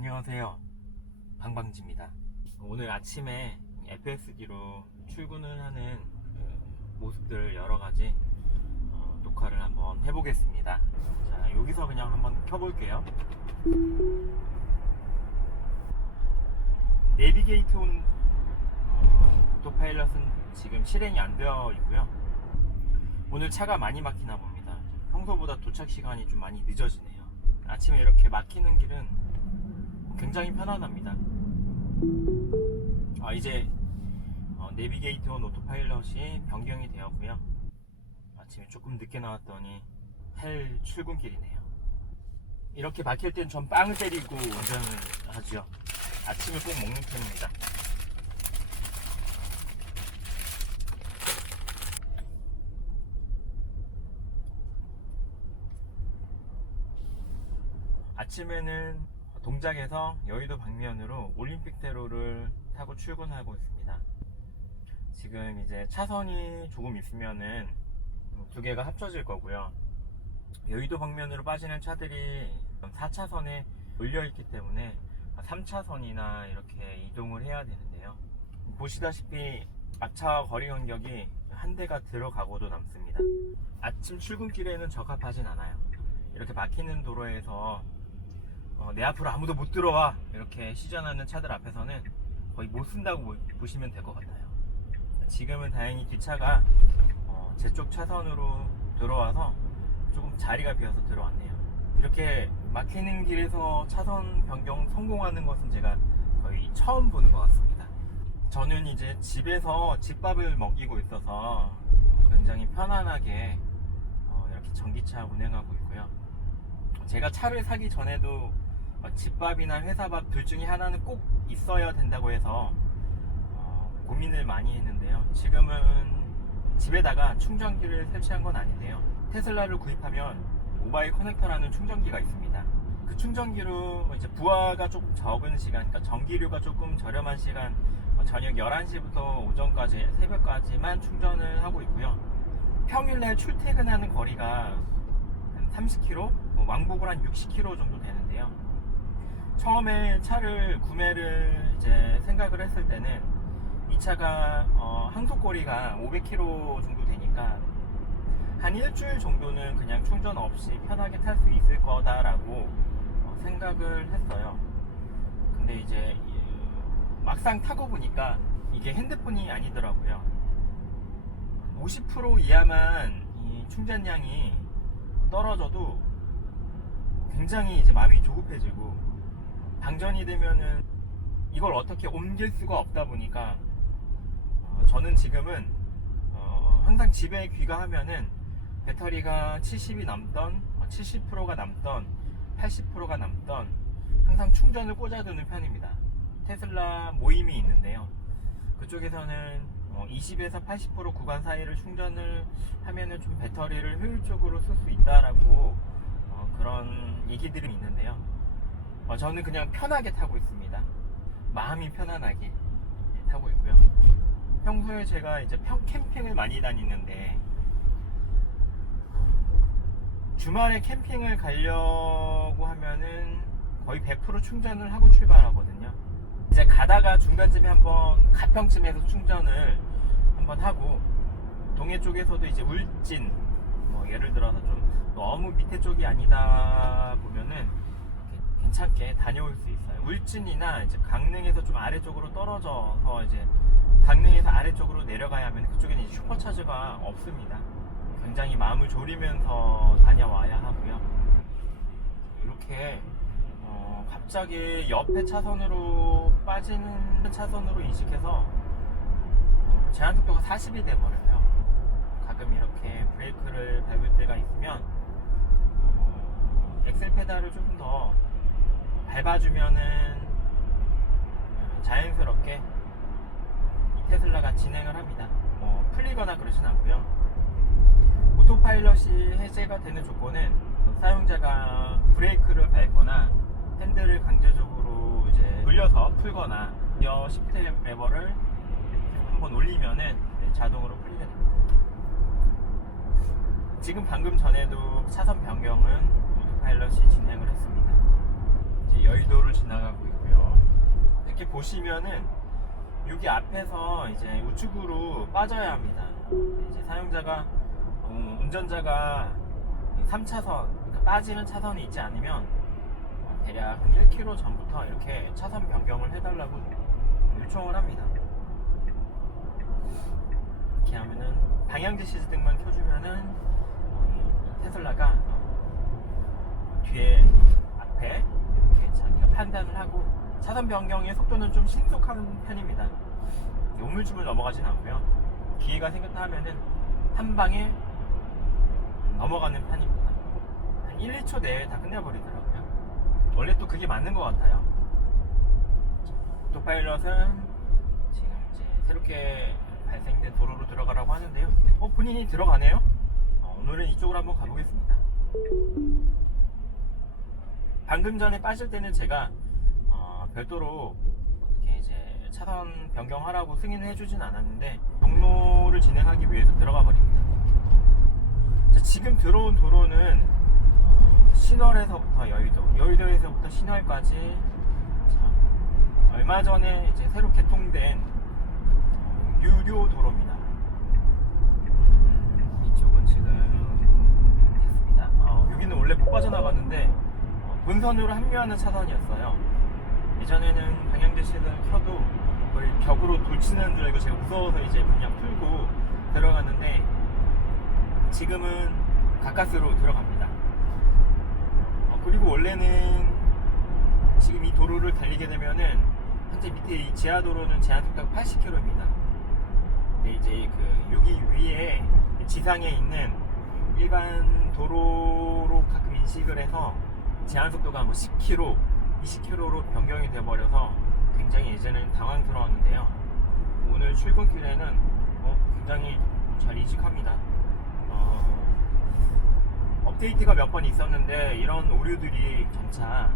안녕하세요, 방방지입니다. 오늘 아침에 FSD로 출근을 하는 모습들 여러가지 녹화를 한번 해보겠습니다. 자, 여기서 그냥 한번 켜볼게요. 내비게이트 온 오토파일럿은 지금 실행이 안 되어 있고요. 오늘 차가 많이 막히나 봅니다. 평소보다 도착 시간이 좀 많이 늦어지네요. 아침에 이렇게 막히는 길은 굉장히 편안합니다. 이제 내비게이트 온 오토파일럿이 변경이 되었고요. 아침에 조금 늦게 나왔더니 헬 출근길이네요. 이렇게 막힐 땐 전 빵을 때리고 운전을 하죠. 아침에 꼭 먹는 편입니다. 아침에는 동작에서 여의도 방면으로 올림픽대로를 타고 출근하고 있습니다. 지금 이제 차선이 조금 있으면은 두 개가 합쳐질 거고요. 여의도 방면으로 빠지는 차들이 4차선에 몰려있기 때문에 3차선이나 이렇게 이동을 해야 되는데요. 보시다시피 앞차와 거리 간격이 한 대가 들어가고도 남습니다. 아침 출근길에는 적합하진 않아요. 이렇게 막히는 도로에서 내 앞으로 아무도 못 들어와 이렇게 시전하는 차들 앞에서는 거의 못 쓴다고 보시면 될 것 같아요. 지금은 다행히 뒷차가 제 쪽 차선으로 들어와서 조금 자리가 비어서 들어왔네요. 이렇게 막히는 길에서 차선 변경 성공하는 것은 제가 거의 처음 보는 것 같습니다. 저는 이제 집에서 집밥을 먹이고 있어서 굉장히 편안하게 이렇게 전기차 운행하고 있고요. 제가 차를 사기 전에도 집밥이나 회사밥 둘 중에 하나는 꼭 있어야 된다고 해서 고민을 많이 했는데요. 지금은 집에다가 충전기를 설치한 건 아닌데요. 테슬라를 구입하면 모바일 커넥터라는 충전기가 있습니다. 그 충전기로 이제 부하가 조금 적은 시간, 그러니까 전기료가 조금 저렴한 시간, 저녁 11시부터 오전까지, 새벽까지만 충전을 하고 있고요. 평일날 출퇴근하는 거리가 한 30km, 왕복을 한 60km 정도 되는데요. 처음에 차를 구매를 이제 생각을 했을 때는 이 차가 항속거리가 500km 정도 되니까 한 일주일 정도는 그냥 충전 없이 편하게 탈 수 있을 거다라고 생각을 했어요. 근데 이제 막상 타고 보니까 이게 핸드폰이 아니더라고요. 50% 이하만 이 충전량이 떨어져도 굉장히 이제 마음이 조급해지고, 방전이 되면은 이걸 어떻게 옮길 수가 없다 보니까 저는 지금은 항상 집에 귀가하면은 배터리가 70이 남던 70%가 남던 80%가 남던 항상 충전을 꽂아두는 편입니다. 테슬라 모임이 있는데요. 그쪽에서는 20에서 80% 구간 사이를 충전을 하면은 좀 배터리를 효율적으로 쓸 수 있다라고 그런 얘기들이 있는데요. 저는 그냥 편하게 타고 있습니다. 마음이 편안하게 타고 있고요. 평소에 제가 이제 캠핑을 많이 다니는데 주말에 캠핑을 가려고 하면은 거의 100% 충전을 하고 출발하거든요. 이제 가다가 중간쯤에 한번 가평쯤에서 충전을 한번 하고, 동해 쪽에서도 이제 울진, 예를 들어서 좀 너무 밑에 쪽이 아니다 보면은 괜찮게 다녀올 수 있어요. 울진이나 이제 강릉에서 좀 아래쪽으로 떨어져서 이제 강릉에서 아래쪽으로 내려가야 하면 그쪽에는 이제 슈퍼차저가 없습니다. 굉장히 마음을 졸이면서 다녀와야 하고요. 이렇게 갑자기 옆에 차선으로 빠지는 차선으로 인식해서 제한속도가 40이 돼버려요. 가끔 이렇게 브레이크를 밟을 때가 있으면 엑셀 페달을 조금 더 밟아주면은 자연스럽게 이 테슬라가 진행을 합니다. 풀리거나 그러진 않고요. 오토파일럿이 해제가 되는 조건은 사용자가 브레이크를 밟거나 핸들을 강제적으로 이제 돌려서 풀거나 시프트 레버를 한번 올리면은 자동으로 풀리게 됩니다. 지금 방금 전에도 차선 변경은 오토파일럿이 진행을 했습니다. 이제 여의도를 지나가고 있고요. 이렇게 보시면은 여기 앞에서 이제 우측으로 빠져야 합니다. 이제 사용자가 운전자가 3차선 그러니까 빠지는 차선이 있지 않으면 대략 한 1km 전부터 이렇게 차선 변경을 해달라고 요청을 합니다. 이렇게 하면은 방향 지시등만 켜주면은 테슬라가 뒤에 앞에 이렇게 자기가 판단을 하고 차선 변경의 속도는 좀 신속한 편입니다. 우물쭈물 넘어가진 않고요. 기회가 생겼다 하면은 한 방에 넘어가는 편입니다. 한 1, 2초 내에 다 끝내버리더라고요. 원래 또 그게 맞는 것 같아요. 오토파일럿은 지금 이제 새롭게 발생된 도로로 들어가라고 하는데요. 본인이 들어가네요. 오늘은 이쪽으로 한번 가보겠습니다. 방금 전에 빠질 때는 제가 별도로 이렇게 이제 차선 변경하라고 승인을 해주진 않았는데 경로를 진행하기 위해서 들어가 버립니다. 자, 지금 들어온 도로는 신월에서부터 여의도에서부터 신월까지 얼마 전에 이제 새로 개통된 유료 도로입니다. 이쪽은 지금 됐습니다. 여기는 원래 못 빠져나갔는데 본선으로 합류하는 차선이었어요. 예전에는 방향제시를 켜도 거의 벽으로 돌치는 줄 알고 제가 무서워서 이제 그냥 풀고 들어갔는데 지금은 가까스로 들어갑니다. 그리고 원래는 지금 이 도로를 달리게 되면은 현재 밑에 이 지하도로는 제한속도가 80km입니다. 근데 이제 여기 위에 지상에 있는 일반 도로로 가끔 인식을 해서 제한속도가 뭐 10km, 20km로 변경이 돼버려서 굉장히 예전에는 당황스러웠는데요. 오늘 출근길에는 굉장히 잘 인식합니다. 업데이트가 몇 번 있었는데 이런 오류들이 점차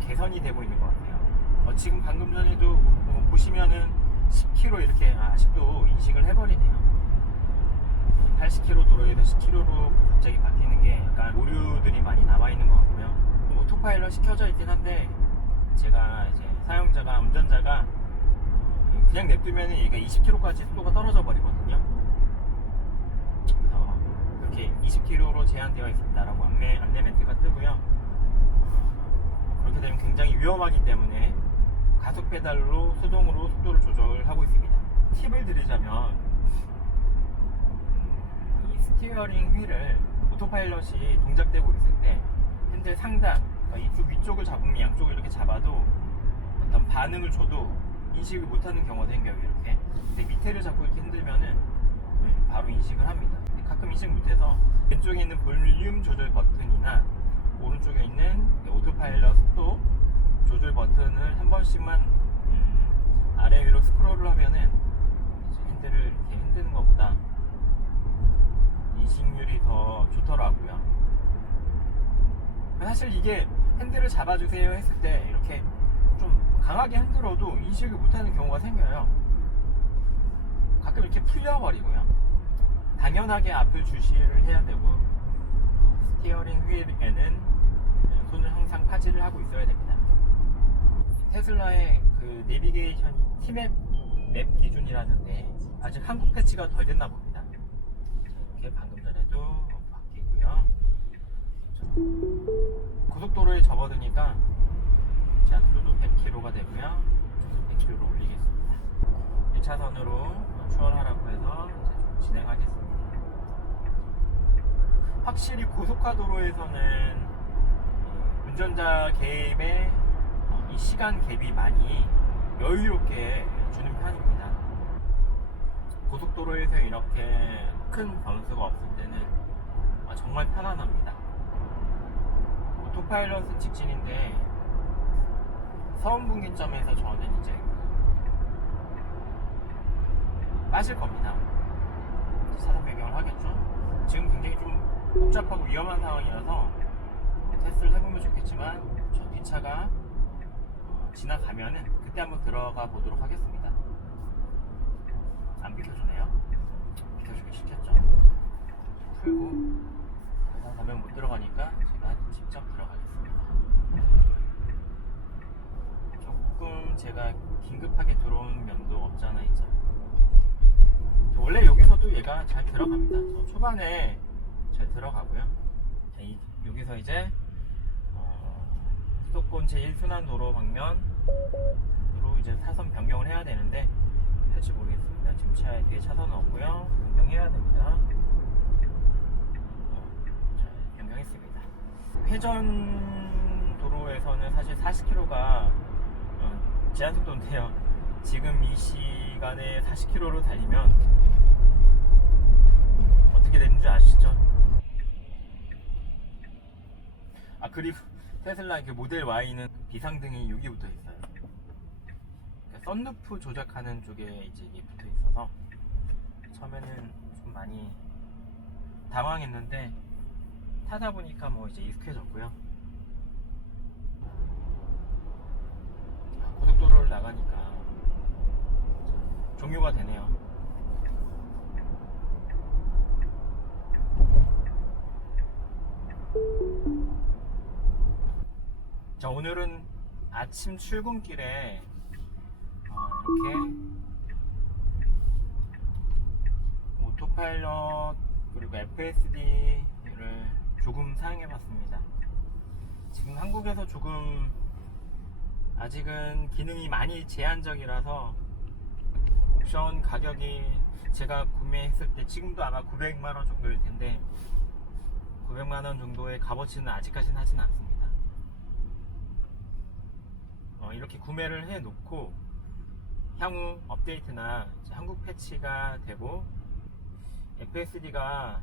개선이 되고 있는 것 같아요. 지금 방금 전에도 보시면은 10km 이렇게 아직도 인식을 해버리네요. 80km 도로에서 10km로 갑자기 바뀌는 게 약간 오류들이 많이 남아있는 것 같고요. 오토파일럿이 켜져 있긴 한데 제가 이제 사용자가 운전자가 그냥 냅두면 얘가 20km까지 속도가 떨어져 버리거든요. 그래서 이렇게 20km로 제한되어 있습니다라고 안내 멘트가 뜨고요. 그렇게 되면 굉장히 위험하기 때문에 가속 페달로 수동으로 속도를 조절하고 있습니다. 팁을 드리자면 이 스티어링 휠을 오토파일럿이 동작되고 있을 때 핸들 상단, 이쪽 위쪽을 잡으면 양쪽을 이렇게 잡아도 어떤 반응을 줘도 인식을 못하는 경우가 생겨요. 이렇게. 근데 밑에를 잡고 이렇게 흔들면은 바로 인식을 합니다. 가끔 인식 못해서 왼쪽에 있는 볼륨 조절 버튼이나 오른쪽에 있는 오토파일럿 속도 조절 버튼을 한 번씩만 아래 위로 스크롤을 하면은 핸들을 이렇게 흔드는 것보다 인식률이 더 좋더라고요. 사실 이게 핸들을 잡아주세요 했을 때 이렇게 좀 강하게 흔들어도 인식을 못하는 경우가 생겨요. 가끔 이렇게 풀려버리고요. 당연하게 앞을 주시를 해야 되고 스티어링 휠에는 손을 항상 파지를 하고 있어야 됩니다. 테슬라의 그 내비게이션 티맵 맵 기준이라는데 아직 한국 패치가 덜 됐나 봅니다. 이렇게 방금 전에도 바뀌고요. 고속도로에 접어드니까 제한속도도 100km가 되고요. 100km로 올리겠습니다. 1차선으로 추월하라고 해서 이제 진행하겠습니다. 확실히 고속화 도로에서는 운전자 개입의 이 시간 갭이 많이 여유롭게 주는 편입니다. 고속도로에서 이렇게 큰 변수가 없을 때는 정말 편안합니다. 오토파일럿은 직진인데 서운 분기점에서 저는 이제 빠질 겁니다. 차선 변경을 하겠죠. 지금 굉장히 좀 복잡하고 위험한 상황이라서 테스트를 해보면 좋겠지만 저 뒷차가 지나가면은 그때 한번 들어가 보도록 하겠습니다. 안 비켜주네요. 비켜주기 시켰죠. 풀고 그래서 가면 못 들어가니까 제가 직접 들어가겠습니다. 제가 긴급하게 들어온 면도 없잖아 이제. 원래 여기서도 얘가 잘 들어갑니다. 저 초반에 잘 들어가고요. 자, 여기서 이제 수도권 제1순환도로 방면으로 이제 차선 변경을 해야 되는데 할지 모르겠습니다. 지금 차에 뒤에 차선은 없고요. 변경해야 됩니다. 잘 변경했습니다. 회전 도로에서는 사실 40km가 제한속도인데요. 지금 이 시간에 40km로 달리면 어떻게 되는 줄 아시죠? 아, 그리고 테슬라 그 모델 Y는 비상등이 여기 붙어 있어요. 그러니까 썬루프 조작하는 쪽에 이제 이게 붙어 있어서 처음에는 좀 많이 당황했는데 타다 보니까 뭐 이제 익숙해졌고요. 고속도로를 나가니까 종료가 되네요. 자, 오늘은 아침 출근길에 이렇게 오토파일럿 그리고 FSD를 조금 사용해 봤습니다. 지금 한국에서 조금 아직은 기능이 많이 제한적이라서 옵션 가격이 제가 구매했을 때 지금도 아마 900만원 정도일 텐데 900만원 정도의 값어치는 아직까지는 하진 않습니다. 이렇게 구매를 해 놓고 향후 업데이트나 한국 패치가 되고 FSD가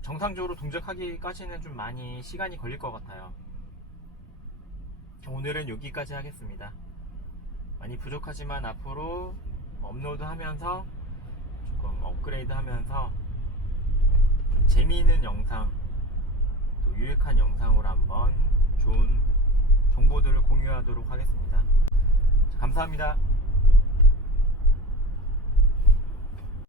정상적으로 동작하기까지는 좀 많이 시간이 걸릴 것 같아요. 오늘은 여기까지 하겠습니다. 많이 부족하지만 앞으로 업로드 하면서 조금 업그레이드 하면서 좀 재미있는 영상 또 유익한 영상으로 한번 좋은 정보들을 공유하도록 하겠습니다. 감사합니다.